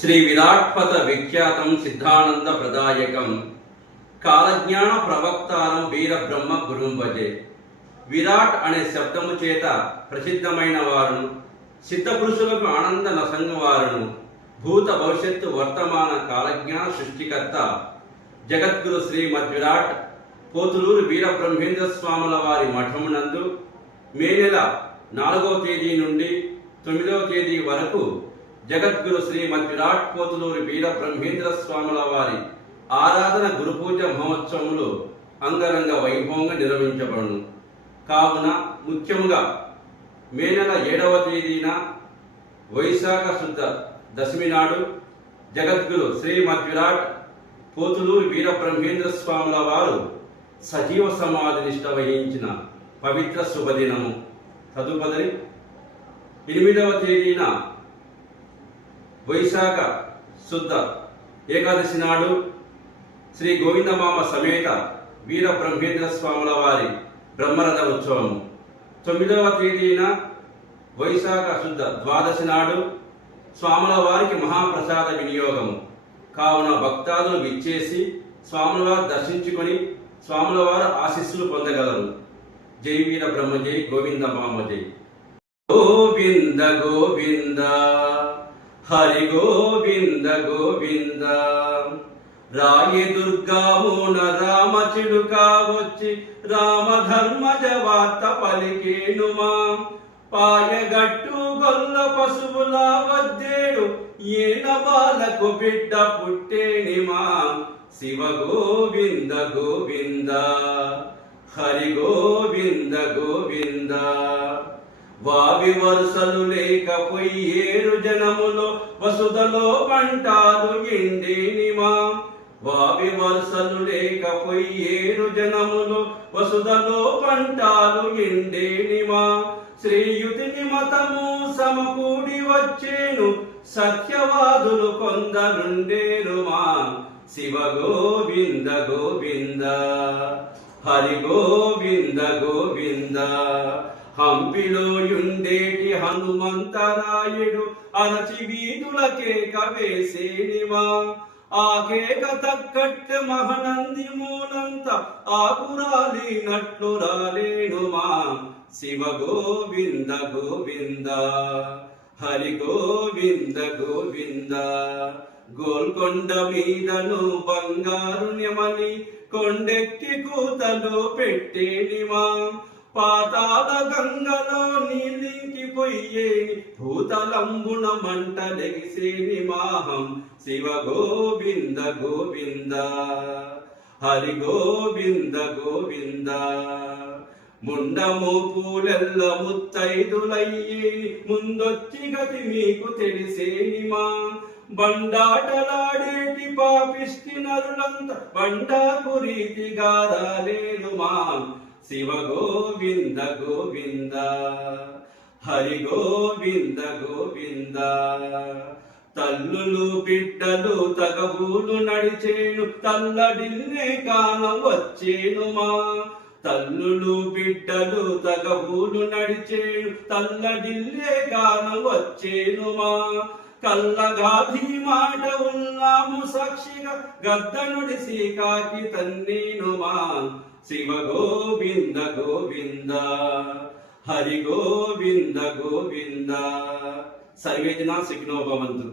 శ్రీ విరాట్పద విఖ్యాతం సిద్ధానంద ప్రదాయకం. కాలజ్ఞాన ప్రవక్తారం వీరబ్రహ్మ గురుం భజే విరాట్ అనే శబ్దము చేత ప్రసిద్ధమైన వారును సిద్ధపురుషులకు ఆనంద నసంగ వారును భూత భవిష్యత్తు వర్తమాన కాలజ్ఞాన సృష్టికర్త. జగద్గురు శ్రీ మధ్విరాట్ పోతులూరు వీరబ్రహ్మేంద్ర స్వాముల వారి మఠమునందు మే నెల నాలుగవ తేదీ నుండి తొమ్మిదవ తేదీ వరకు జగద్గురు శ్రీ మధ్విరాట్ పోతులూరి వీర బ్రహ్మేంద్ర స్వాముల వారి ఆరాధన గురు పూజ మహోత్సవములు అంగరంగ వైభవంగా నిర్వహించబడును. కావున ముఖ్యముగా మే నెల ఏడవ తేదీన వైశాఖ శుద్ధ దశమి నాడు జగద్గురు శ్రీ మధ్విరాట్ పోతులూరి వీర బ్రహ్మేంద్ర స్వాముల వారు సజీవ సమాధి నిష్ట వహించిన పవిత్ర శుభదినము. తదుపరి ఎనిమిదవ తేదీన వైశాఖ శుద్ధ ఏకాదశి నాడు శ్రీ గోవిందమామ సమేత వీర బ్రహ్మేంద్ర స్వాముల వారి బ్రహ్మరథ ఉత్సవము తొమ్మిదవ తేదీన వైశాఖ శుద్ధ ద్వాదశి నాడు స్వాముల వారికి మహాప్రసాద వినియోగము కావున భక్తాదులు విచ్చేసి స్వాముల వారు దర్శించుకొని స్వాముల వారు ఆశీస్సులు పొందగలరు. జై వీర బ్రహ్మ జై గోవింద మామ జై. గోవింద గోవింద. హరి గోవింద గోవింద. రాయి దుర్గామున రామ చిడుకా వచ్చి రామ ధర్మజ వార్త పలికేనుమా పాయగట్టు గొల్ల పశువుల వద్దేడు ఏన బాలకు బిడ్డ పుట్టేనిమా శివ గోవింద గోవింద. హరి గోవింద గోవింద. వావి వరుసలు లేకపోయేరు జనములో వసుదలో పంటారు ఎండేనిమా. వావి వరుసలు లేకపోయేరు జనములో వసుదలో పంటారు ఎండేనిమా. శ్రీయుతిని మతము సమకూడి వచ్చేను సత్యవాదులు కొందరుండేనుమా. శివ గోవింద గోవింద. హరి గోవింద. గోవింద హంపిలో యుండేటి హనుమంతరాయుడు అరచి వీధులకే వేసేనివా ఆ కేక తక్కట్టు మహనంది మూలంత ఆకురాలినట్లు రాలేనుమా శివ గోవింద గోవింద. హరి గోవింద గోవింద. గోల్కొండ మీదను బంగారు నెమలి కొండెక్కి కూతలు పెట్టేనిమా పాతాల గంగలో నీలింకిపోయేని భూతలంబున మంట లెగిసేని మాహం. శివ గోవింద గోవింద హరి గోవింద గోవింద. ముండము పూలెల్ల ముత్తైదులయ్యేని ముందొచ్చి గతి మీకు తెలిసేనిమా బండాటలాడేటి పాపిష్టి నరులంత బండాకు రీతిగా మా. శివ గోవింద గోవింద హరి గోవింద గోవింద. తల్లులు బిడ్డలు తగబూలు నడిచేను తల్లడిల్లే కాలం వచ్చేనుమా తల్లులు బిడ్డలు తగబూలు నడిచేను తల్లడిల్లే కాలం వచ్చేనుమా కల్లగాధి మాట ఉన్నాము సాక్షిగా గద్దనుడిసి కాకి తన్నీనుమా శివ గోవింద గోవింద హరి గోవింద గోవింద సర్వేజన శిఖనోభవంతు